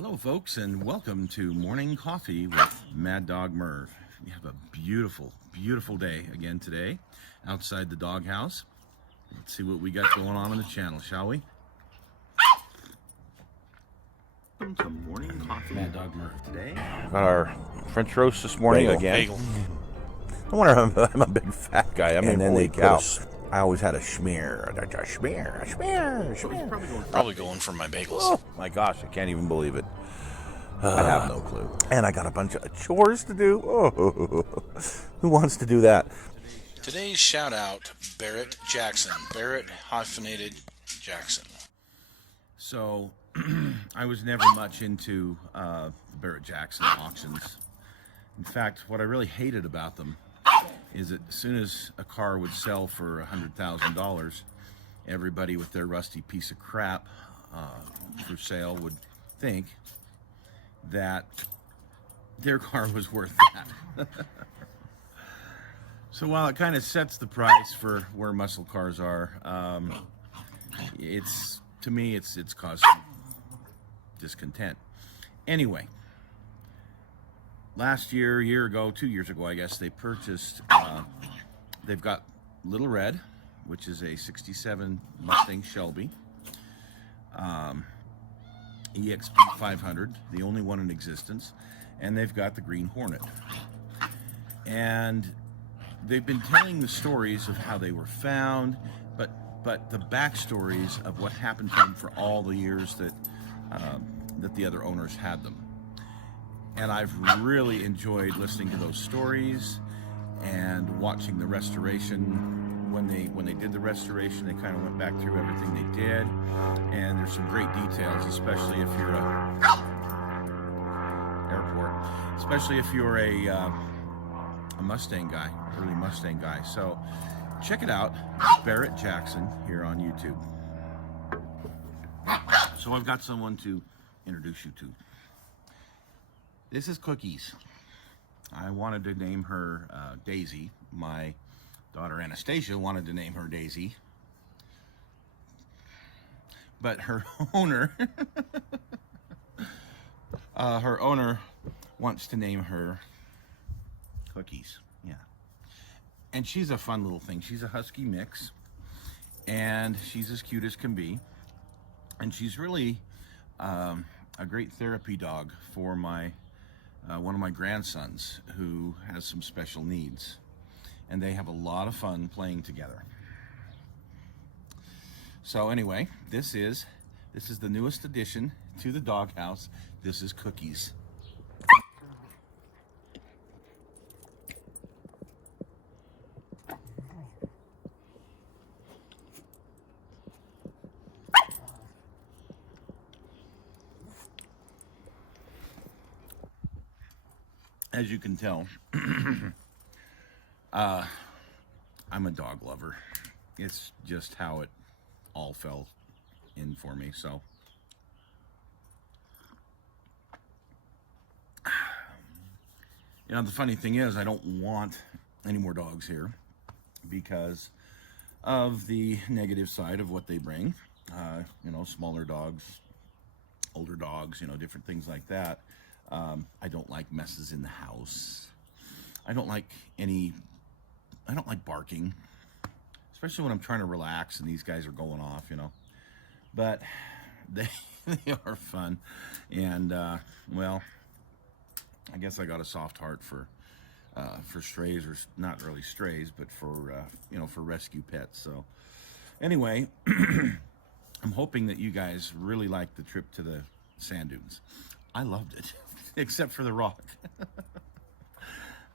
Hello, folks, and welcome to Morning Coffee with Maddog Merv. We have a beautiful, beautiful day again today outside the doghouse. Let's see what we got going on the channel, shall we? Welcome to Morning Coffee with Maddog Merv today. Got our French roast this morning again. Bagel. I wonder I'm a big fat guy. I mean, And then holy they cow. I always had a schmear. A schmear. Probably going for my bagels. Oh my gosh, I can't even believe it. I have no clue. And I got a bunch of chores to do. Oh, who wants to do that? Today's shout out, Barrett-Jackson. Barrett-Jackson. So, I was never much into the Barrett-Jackson auctions. In fact, what I really hated about them is that as soon as a car would sell for $100,000, everybody with their rusty piece of crap for sale would think that their car was worth that. So while it kind of sets the price for where muscle cars are, to me it's caused some discontent. Anyway, last year, a year ago, 2 years ago, I guess, they purchased, they've got Little Red, which is a 67 Mustang Shelby, EXP 500, the only one in existence, and they've got the Green Hornet. And they've been telling the stories of how they were found, but the backstories of what happened to them for all the years that the other owners had them. And I've really enjoyed listening to those stories and watching the restoration. When they did the restoration, they kind of went back through everything they did, and there's some great details, especially if you're a Mustang guy, early Mustang guy. So check it out, Barrett-Jackson here on YouTube. So I've got someone to introduce you to. This is Cookies. I wanted to name her Daisy. My daughter Anastasia wanted to name her Daisy. But her owner, her owner wants to name her Cookies. Yeah. And she's a fun little thing. She's a husky mix. And she's as cute as can be. And she's really a great therapy dog for my one of my grandsons who has some special needs, and they have a lot of fun playing together. So anyway, this is the newest addition to the doghouse. This is Cookies. As you can tell, I'm a dog lover. It's just how it all fell in for me. So, the funny thing is, I don't want any more dogs here because of the negative side of what they bring. Smaller dogs, older dogs, different things like that. I don't like messes in the house. I don't like barking, especially when I'm trying to relax and these guys are going off, But they are fun, and well, I guess I got a soft heart for strays, or not really strays, but for rescue pets. So anyway, I'm hoping that you guys really like the trip to the sand dunes. I loved it, except for the rock.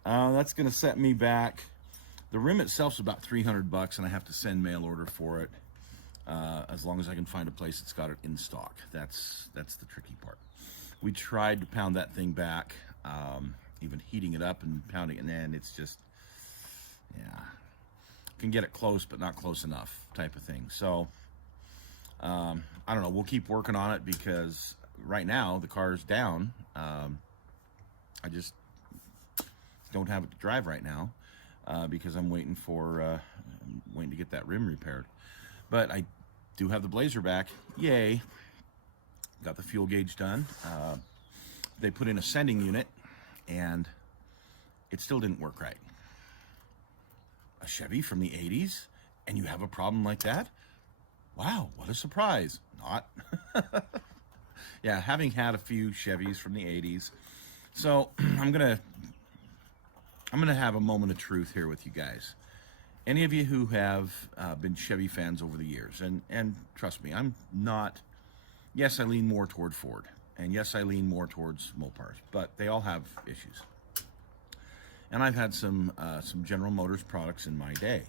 That's going to set me back. The rim itself's about $300, and I have to send mail order for it. As long as I can find a place that's got it in stock. That's the tricky part. We tried to pound that thing back, even heating it up and pounding it, and it's just, can get it close, but not close enough type of thing. So, I don't know. We'll keep working on it because right now the car's down. I just don't have it to drive right now because I'm waiting to get that rim repaired. But I do have the Blazer back. Yay. got the fuel gauge done. They put in a sending unit, and it still didn't work right. A Chevy from the 80s, and you have a problem like that? Wow, what a surprise. Not. Yeah, having had a few Chevys from the 80s. So I'm gonna have a moment of truth here with you guys. Any of you who have been Chevy fans over the years, and trust me, I'm not, yes, I lean more toward Ford, and yes, I lean more towards Mopars, but they all have issues. And I've had some General Motors products in my day.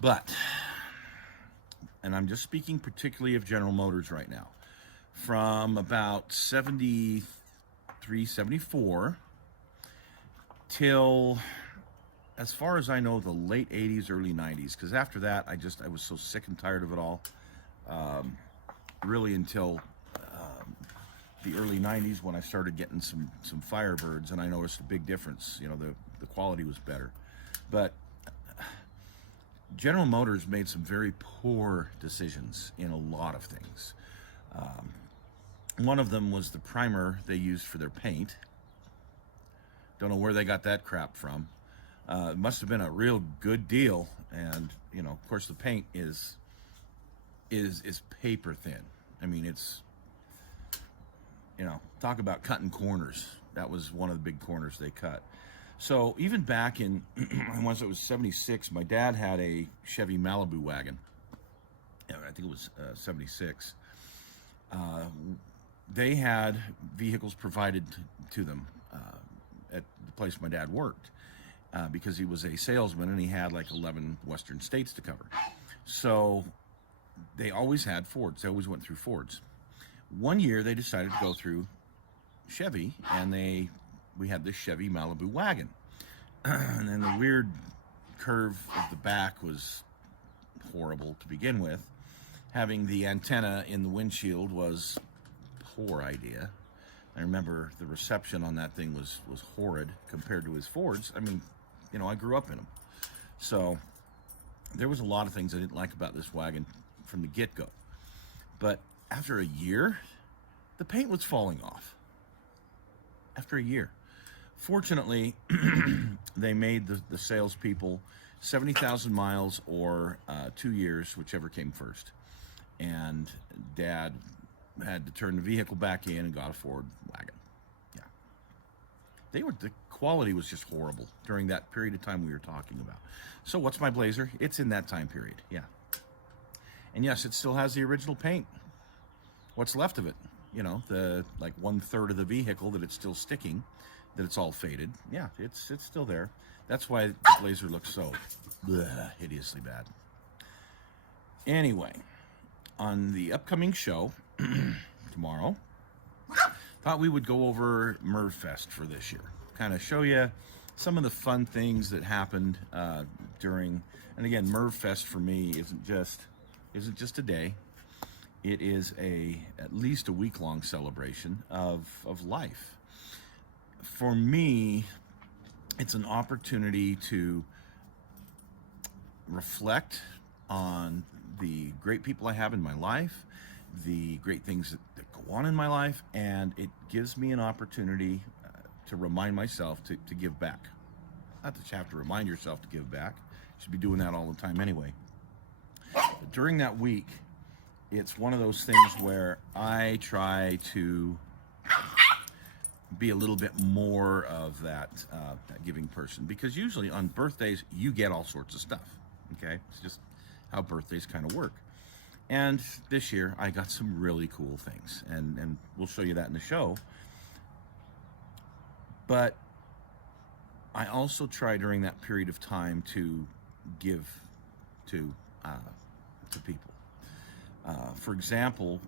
But, and I'm just speaking particularly of General Motors right now, from about 73, 74 till, as far as I know, the late 80s, early 90s, because after that, I was so sick and tired of it all, really until the early 90s when I started getting some Firebirds, and I noticed a big difference. You know, the quality was better. But General Motors made some very poor decisions in a lot of things. One of them was the primer they used for their paint. Don't know where they got that crap from. It must have been a real good deal, and you know, of course, the paint is paper thin. I mean, it's, you know, talk about cutting corners. That was one of the big corners they cut. So even back in, once it was 76, my dad had a Chevy Malibu wagon. Yeah, I think it was 76. They had vehicles provided to them at the place my dad worked because he was a salesman and he had like 11 Western states to cover. So they always had Fords. They always went through Fords. One year they decided to go through Chevy, and we had this Chevy Malibu wagon. And then the weird curve of the back was horrible to begin with. Having the antenna in the windshield was a poor idea. I remember the reception on that thing was horrid compared to his Fords. I mean, you know, I grew up in them. So there was a lot of things I didn't like about this wagon from the get-go. But after a year, the paint was falling off. After a year. Fortunately, they made the salespeople 70,000 miles or 2 years, whichever came first. And Dad had to turn the vehicle back in and got a Ford wagon. Yeah. The quality was just horrible during that period of time we were talking about. So what's my Blazer? It's in that time period, yeah. And yes, it still has the original paint. What's left of it? You know, the like 1/3 of the vehicle that it's still sticking, that it's all faded. Yeah, it's still there. That's why the Blazer looks so hideously bad. Anyway, on the upcoming show tomorrow, thought we would go over Merv Fest for this year. Kind of show you some of the fun things that happened during. And again, Merv Fest for me isn't just a day. It is at least a week-long celebration of life. For me, it's an opportunity to reflect on the great people I have in my life, the great things that go on in my life, and it gives me an opportunity to remind myself to give back. Not that you have to remind yourself to give back. You should be doing that all the time anyway. But during that week, it's one of those things where I try to be a little bit more of that giving person, because usually on birthdays you get all sorts of stuff. Okay, it's just how birthdays kind of work. And this year I got some really cool things, and we'll show you that in the show. But I also try during that period of time to give to people. For example,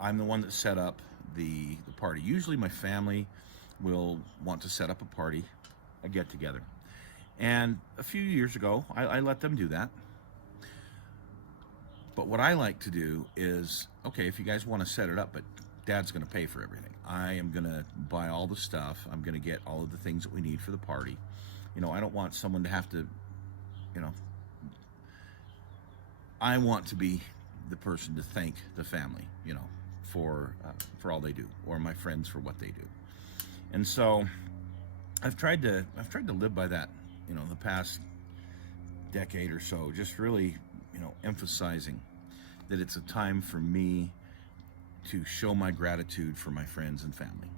I'm the one that set up the party. Usually my family will want to set up a party, a get-together. And a few years ago, I let them do that. But what I like to do is, okay, if you guys want to set it up, but Dad's going to pay for everything. I am going to buy all the stuff. I'm going to get all of the things that we need for the party. You know, I don't want someone to have to, you know, I want to be the person to thank the family, for all they do, or my friends for what they do. And so I've tried to live by that, the past decade or so, just really, emphasizing that it's a time for me to show my gratitude for my friends and family,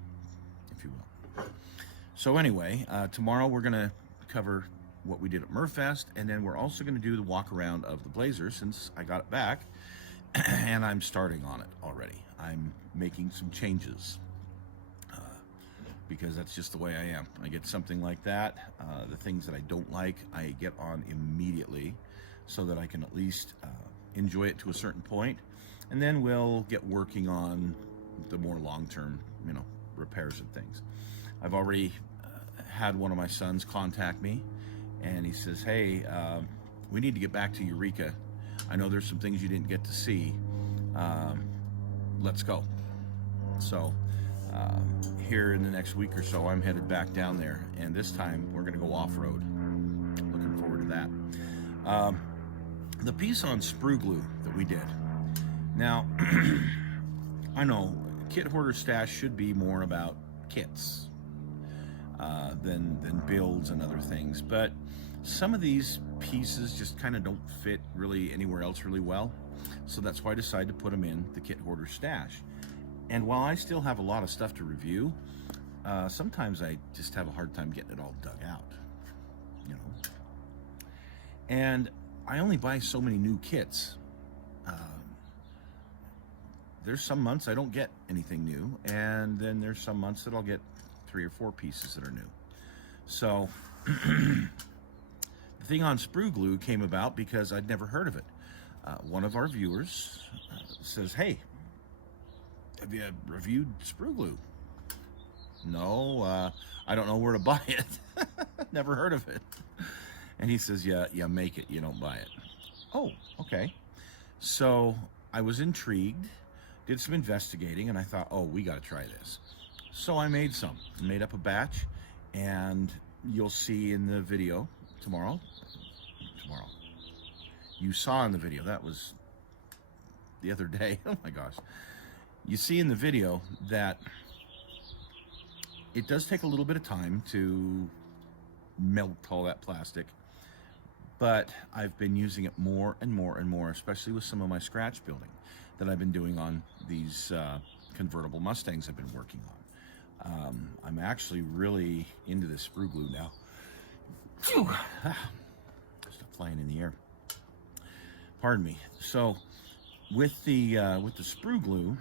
if you will. So anyway, tomorrow we're going to cover what we did at Merfest, and then we're also going to do the walk around of the Blazer since I got it back, and I'm starting on it already. I'm making some changes because that's just the way I am. I get something like that, the things that I don't like, I get on immediately so that I can at least enjoy it to a certain point, and then we'll get working on the more long-term, repairs and things. I've already had one of my sons contact me, and he says, hey, we need to get back to Eureka. I know there's some things you didn't get to see. Let's go. So here in the next week or so, I'm headed back down there, and this time we're going to go off-road. Looking forward to that. The piece on sprue glue that we did. Now, I know Kit Hoarder Stash should be more about kits than builds and other things, but some of these pieces just kind of don't fit really anywhere else really well, so that's why I decided to put them in the Kit Hoarder Stash. And while I still have a lot of stuff to review, sometimes I just have a hard time getting it all dug out, and I only buy so many new kits. There's some months I don't get anything new, and then there's some months that I'll get 3 or 4 pieces that are new. So the thing on sprue glue came about because I'd never heard of it. One of our viewers says, hey, have you reviewed sprue glue? No, I don't know where to buy it. Never heard of it. And he says, yeah, make it, you don't buy it. Oh, okay. So I was intrigued, did some investigating, and I thought, oh, we got to try this. So I made up a batch, and you'll see in the video tomorrow. You saw in the video, that was the other day. Oh my gosh. You see in the video that it does take a little bit of time to melt all that plastic, but I've been using it more and more and more, especially with some of my scratch building that I've been doing on these convertible Mustangs I've been working on. I'm actually really into this sprue glue now. Stop flying in the air. Pardon me. So with the sprue glue,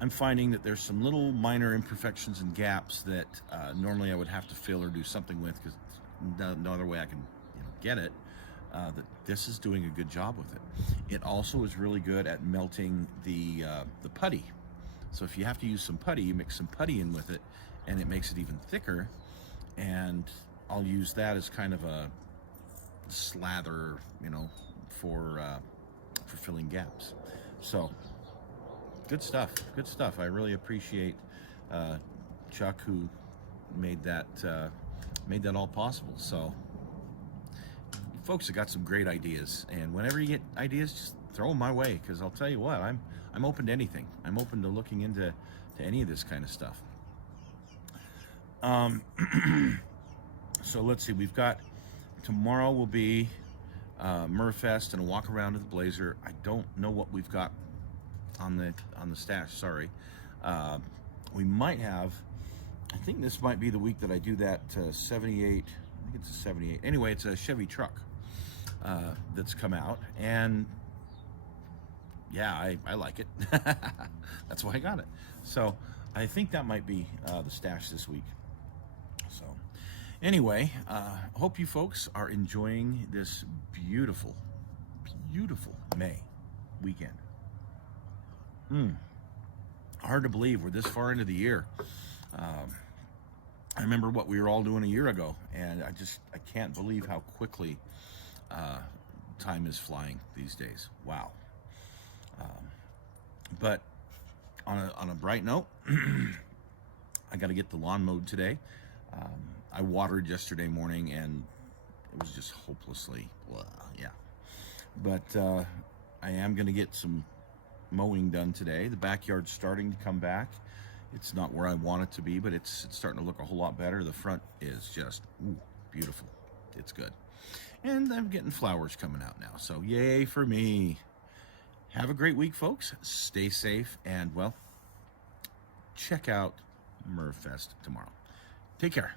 I'm finding that there's some little minor imperfections and gaps that normally I would have to fill or do something with, because no other way I can get it. That this is doing a good job with it. It also is really good at melting the putty. So if you have to use some putty, you mix some putty in with it, and it makes it even thicker. And I'll use that as kind of a slather, for filling gaps. So good stuff. I really appreciate Chuck, who made that all possible. So folks have got some great ideas, and whenever you get ideas, just throw them my way, because I'll tell you what, I'm open to anything. I'm open to looking into any of this kind of stuff. So let's see, we've got tomorrow will be Merfest and a walk around of the Blazer. I don't know what we've got on the stash. Sorry. We might have. I think this might be the week that I do that 78. I think it's a 78. Anyway, it's a Chevy truck that's come out, and yeah, I like it. That's why I got it. So I think that might be the stash this week. So anyway, hope you folks are enjoying this beautiful May weekend. Hard to believe we're this far into the year. I remember what we were all doing a year ago, and I can't believe how quickly time is flying these days. Wow. But on a bright note, I got to get the lawn mowed today. I watered yesterday morning, and it was just hopelessly blah, yeah. But I am going to get some mowing done today. The backyard's starting to come back. It's not where I want it to be, but it's starting to look a whole lot better. The front is just beautiful. It's good. And I'm getting flowers coming out now. So yay for me. Have a great week, folks. Stay safe. And, well, check out Merv Fest tomorrow. Take care.